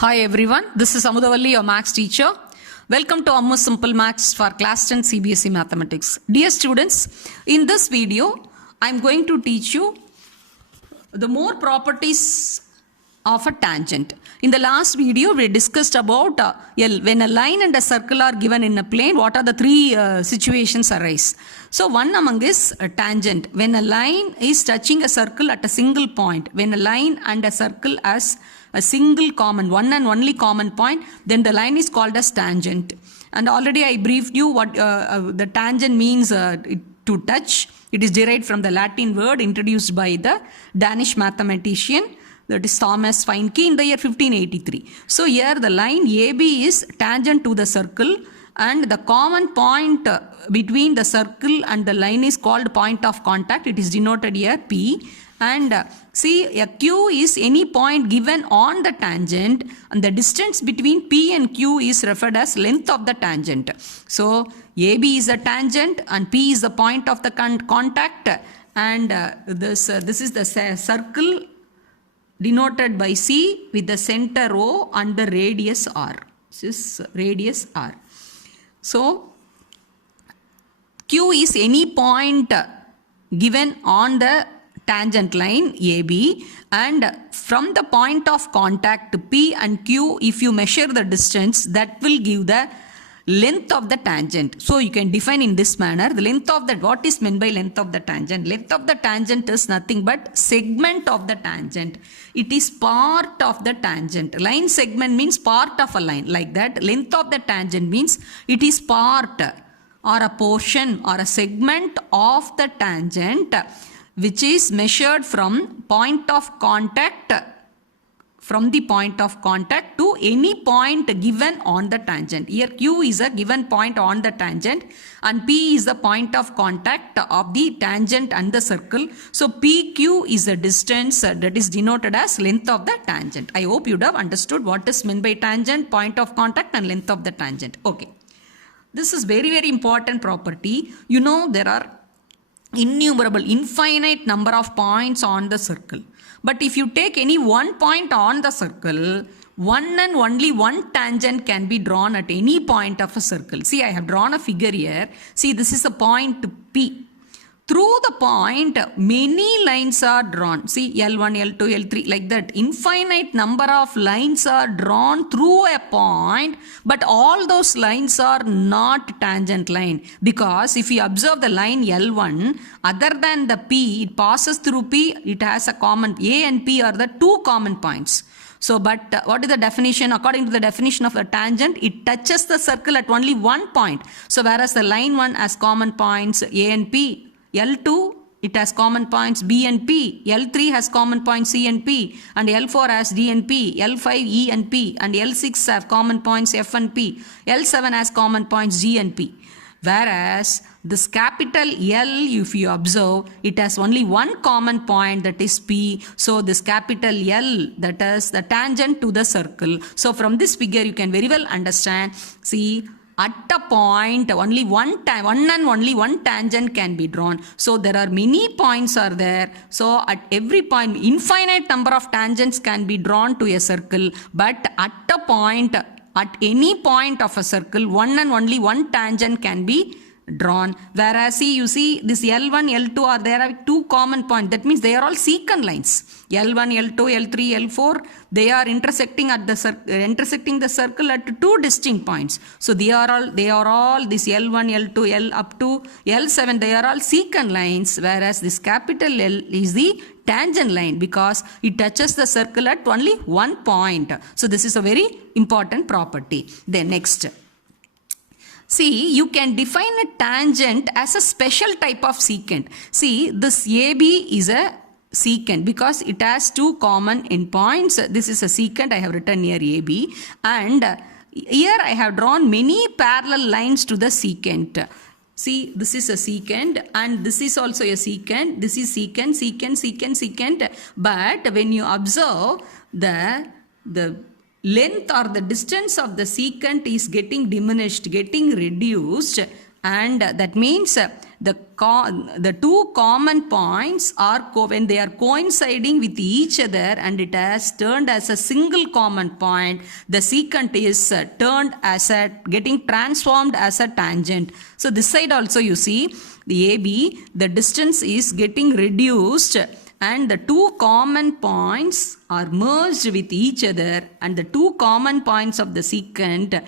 Hi everyone, this is Amudavalli, your Maths teacher. Welcome to Ammu Simple Maths for Class 10 CBSE Mathematics. Dear students, in this video, I am going to teach you the more properties of a tangent. In the last video, we discussed about when a line and a circle are given in a plane, what are the three situations arise. So one among is a tangent. When a line is touching a circle at a single point, when a line and a circle has a single common, one and only common point, then the line is called as tangent. And already I briefed you what the tangent means to touch. It is derived from the Latin word introduced by the Danish mathematician, that is Thomas Feinke, in the year 1583. So here the line AB is tangent to the circle, and the common point between the circle and the line is called point of contact. It is denoted here P. And see, a Q is any point given on the tangent, and the distance between P and Q is referred as length of the tangent. So AB is a tangent and P is the point of the contact, and this is the circle denoted by C with the center O and the radius R. This is radius R. So Q is any point given on the tangent line AB, and from the point of contact P and Q, if you measure the distance, that will give the length of the tangent. So you can define in this manner the length of that. What is meant by length of the tangent? Length of the tangent is nothing but segment of the tangent. It is part of the tangent. Line segment means part of a line, like that. Length of the tangent means it is part or a portion or a segment of the tangent which is measured from point of contact, from the point of contact to any point given on the tangent. Here Q is a given point on the tangent and P is the point of contact of the tangent and the circle. So PQ is a distance that is denoted as length of the tangent. I hope you would have understood what is meant by tangent, point of contact and length of the tangent. Okay. This is very, very important property. You know, there are infinite number of points on the circle. But if you take any one point on the circle, one and only one tangent can be drawn at any point of a circle. See, I have drawn a figure here. See, this is a point P. Through the point, many lines are drawn. See, L1, L2, L3, like that. Infinite number of lines are drawn through a point, but all those lines are not tangent line. Because if you observe the line L1, other than the P, it passes through P, it has a common, A and P are the two common points. So, but what is the definition? According to the definition of the tangent, it touches the circle at only one point. So, whereas the line 1 has common points A and P, L2, it has common points B and P, L3 has common points C and P, and L4 has D and P, L5 E and P, and L6 have common points F and P, L7 has common points G and P. Whereas this capital L, if you observe, it has only one common point, that is P. So this capital L, that is the tangent to the circle. So from this figure you can very well understand, see, at a point, only one and only one tangent can be drawn. So there are many points are there. So at every point, infinite number of tangents can be drawn to a circle. But at a point, at any point of a circle, one and only one tangent can be drawn. Whereas see, you see this L1, L2 are there are two common points. That means they are all secant lines. L1, L2, L3, L4, they are intersecting at the circle at two distinct points. So they are all this L1, L2, L up to L7, they are all secant lines, whereas this capital L is the tangent line because it touches the circle at only one point. So this is a very important property. Then next. See, you can define a tangent as a special type of secant. See, this AB is a secant because it has two common endpoints. This is a secant, I have written here AB, and here I have drawn many parallel lines to the secant. See, this is a secant and this is also a secant. This is secant, secant, secant, secant. But when you observe the length or the distance of the secant is getting diminished, getting reduced, and that means the two common points are when they are coinciding with each other and it has turned as a single common point, the secant is turned as a getting transformed as a tangent. So this side also you see the AB, the distance is getting reduced and the two common points are merged with each other and the two common points of the secant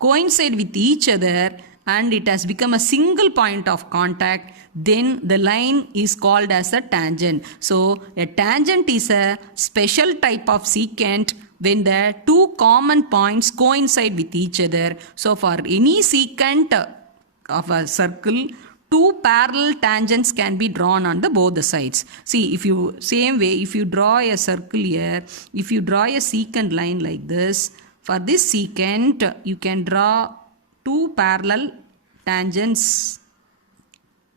coincide with each other and it has become a single point of contact, then the line is called as a tangent. So a tangent is a special type of secant when the two common points coincide with each other. So for any secant of a circle, two parallel tangents can be drawn on the both the sides. See, if you same way, if you draw a circle here, if you draw a secant line like this, for this secant you can draw two parallel tangents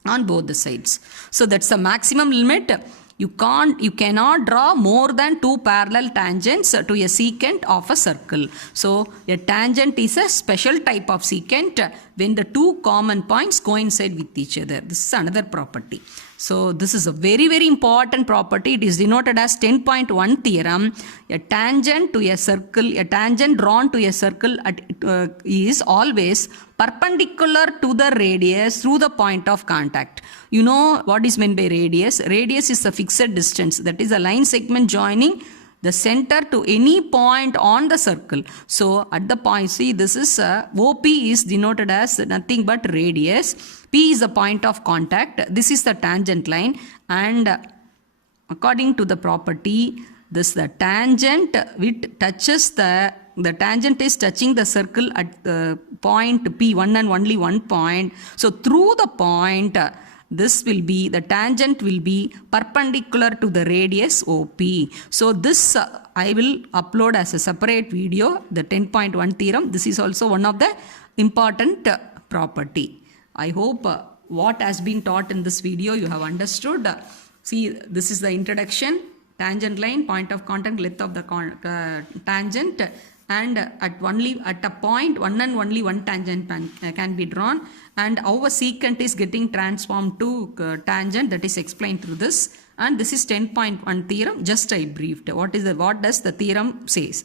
on both the sides. So that's the maximum limit. You cannot draw more than two parallel tangents to a secant of a circle. So a tangent is a special type of secant when the two common points coincide with each other. This is another property. So this is a very, very important property. It is denoted as 10.1 theorem. A tangent to a circle, a tangent drawn to a circle is always perpendicular to the radius through the point of contact. You know what is meant by radius? Radius is a fixed distance. That is a line segment joining the center to any point on the circle. So at the point, see, this is OP is denoted as nothing but radius. P is the point of contact. This is the tangent line, and according to the property, this the tangent which touches the tangent is touching the circle at the point P, one and only one point. So through the point, this will be, the tangent will be perpendicular to the radius OP. So this I will upload as a separate video, the 10.1 theorem. This is also one of the important property. I hope what has been taught in this video you have understood. See, this is the introduction, tangent line, point of contact, length of the tangent, and at a point one and only one tangent can be drawn, and how a secant is getting transformed to tangent, that is explained through this. And this is 10.1 theorem, just I briefed. What does the theorem says?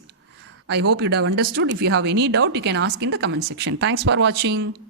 I hope you have understood. If you have any doubt, you can ask in the comment section. Thanks for watching.